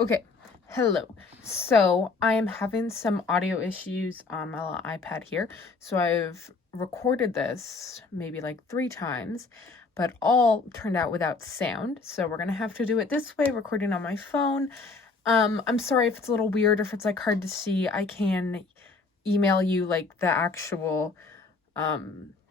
Okay, hello. So I am having some audio issues on my little iPad here. So I've recorded this maybe like 3 times, but all turned out without sound. So we're gonna have to do it this way, recording on my phone. I'm sorry if it's a little weird or if it's like hard to see. I can email you like the actual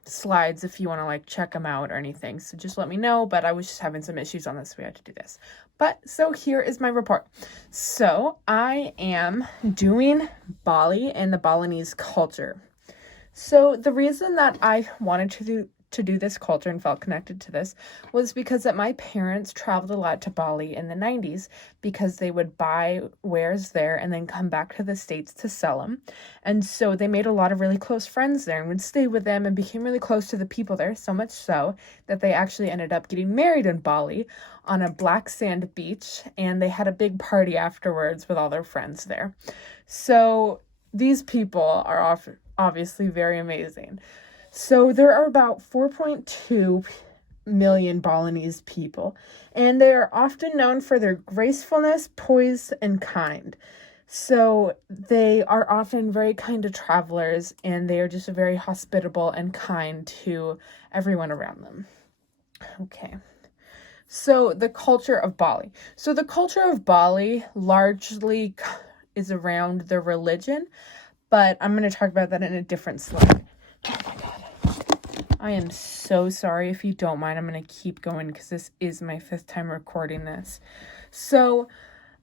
slides if you want to like check them out or anything. So just let me know, but I was just having some issues on this, so we had to do this. But so here is my report. So I am doing Bali and the Balinese culture. So the reason that I wanted to do this culture and felt connected to this was because that my parents traveled a lot to Bali in the 90s because they would buy wares there and then come back to the States to sell them. And so they made a lot of really close friends there and would stay with them and became really close to the people there, so much so that they actually ended up getting married in Bali on a black sand beach, and they had a big party afterwards with all their friends there. So these people are obviously very amazing. So there are about 4.2 million Balinese people, and they are often known for their gracefulness, poise, and kind. So they are often very kind to travelers, and they are just very hospitable and kind to everyone around them. Okay. So the culture of Bali. So the culture of Bali largely is around the religion, but I'm going to talk about that in a different slide. Oh my God. I am so sorry. If you don't mind, I'm going to keep going because this is my 5th time recording this. So,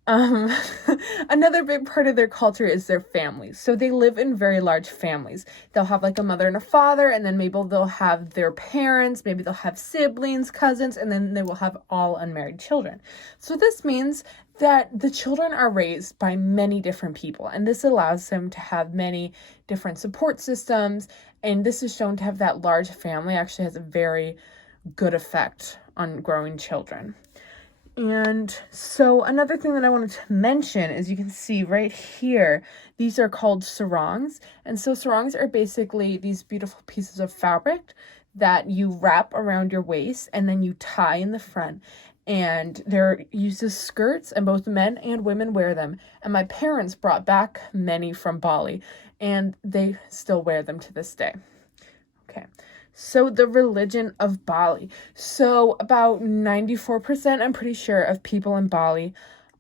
another big part of their culture is their families. So they live in very large families. They'll have like a mother and a father, and then maybe they'll have their parents, maybe they'll have siblings, cousins, and then they will have all unmarried children. So this means that the children are raised by many different people, and this allows them to have many different support systems, and this is shown to have that large family actually has a very good effect on growing children. And so another thing that I wanted to mention is you can see right here, these are called sarongs. And so sarongs are basically these beautiful pieces of fabric that you wrap around your waist and then you tie in the front. And they're used as skirts, and both men and women wear them. And my parents brought back many from Bali, and they still wear them to this day. Okay. So the religion of Bali. So about 94%, I'm pretty sure, of people in Bali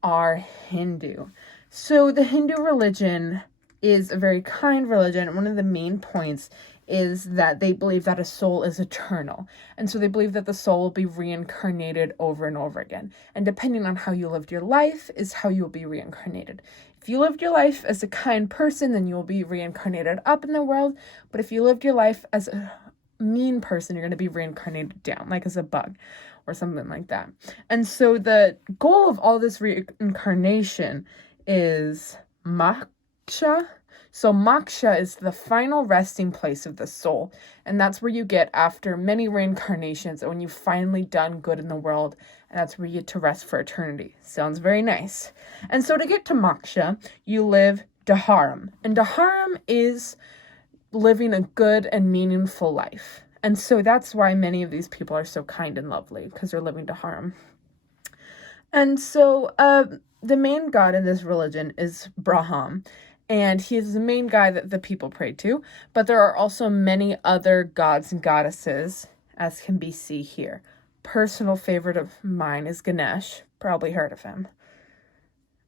are Hindu. So the Hindu religion is a very kind religion. One of the main points is that they believe that a soul is eternal. And so they believe that the soul will be reincarnated over and over again. And depending on how you lived your life is how you will be reincarnated. If you lived your life as a kind person, then you will be reincarnated up in the world. But if you lived your life as a mean person, you're going to be reincarnated down, like as a bug or something like that. And so the goal of all this reincarnation is moksha. So moksha is the final resting place of the soul, and that's where you get after many reincarnations, and when you've finally done good in the world, and that's where you get to rest for eternity. Sounds very nice. And so to get to moksha, you live dharam, and dharam is living a good and meaningful life. And so that's why many of these people are so kind and lovely, because they're living dharam. And so the main god in this religion is Brahman, and he is the main guy that the people pray to. But there are also many other gods and goddesses, as can be seen here. Personal favorite of mine is Ganesh. Probably heard of him.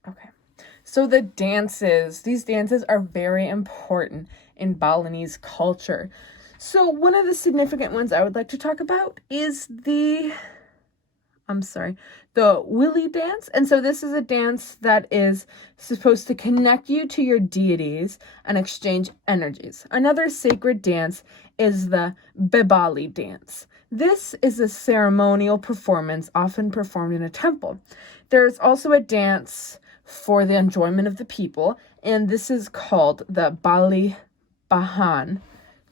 Okay. So the dances, these dances are very important in Balinese culture. So one of the significant ones I would like to talk about is the Wili dance. And so this is a dance that is supposed to connect you to your deities and exchange energies. Another sacred dance is the Bebali dance. This is a ceremonial performance often performed in a temple. There's also a dance for the enjoyment of the people, and this is called the Bali Bahan,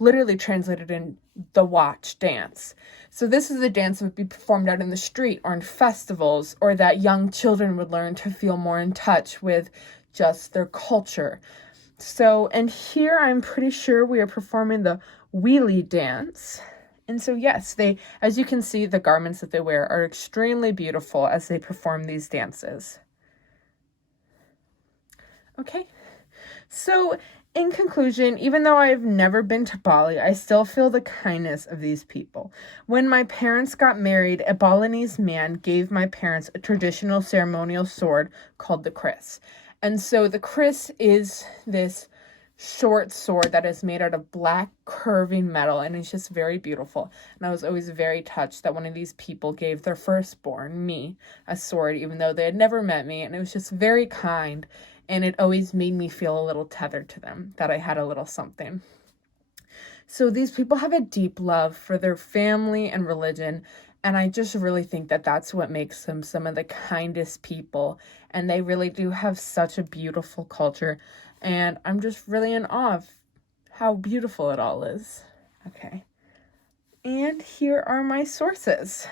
literally translated in the watch dance. So this is a dance that would be performed out in the street or in festivals, or that young children would learn to feel more in touch with just their culture. So, and here I'm pretty sure we are performing the wheelie dance. And so yes, they, as you can see, the garments that they wear are extremely beautiful as they perform these dances. Okay. So, in conclusion, even though I've never been to Bali, I still feel the kindness of these people. When my parents got married, a Balinese man gave my parents a traditional ceremonial sword called the kris. And so the kris is this short sword that is made out of black curving metal, and it's just very beautiful. And I was always very touched that one of these people gave their firstborn, me, a sword, even though they had never met me, and it was just very kind. And it always made me feel a little tethered to them, that I had a little something. So these people have a deep love for their family and religion. And I just really think that that's what makes them some of the kindest people. And they really do have such a beautiful culture. And I'm just really in awe of how beautiful it all is. Okay. And here are my sources.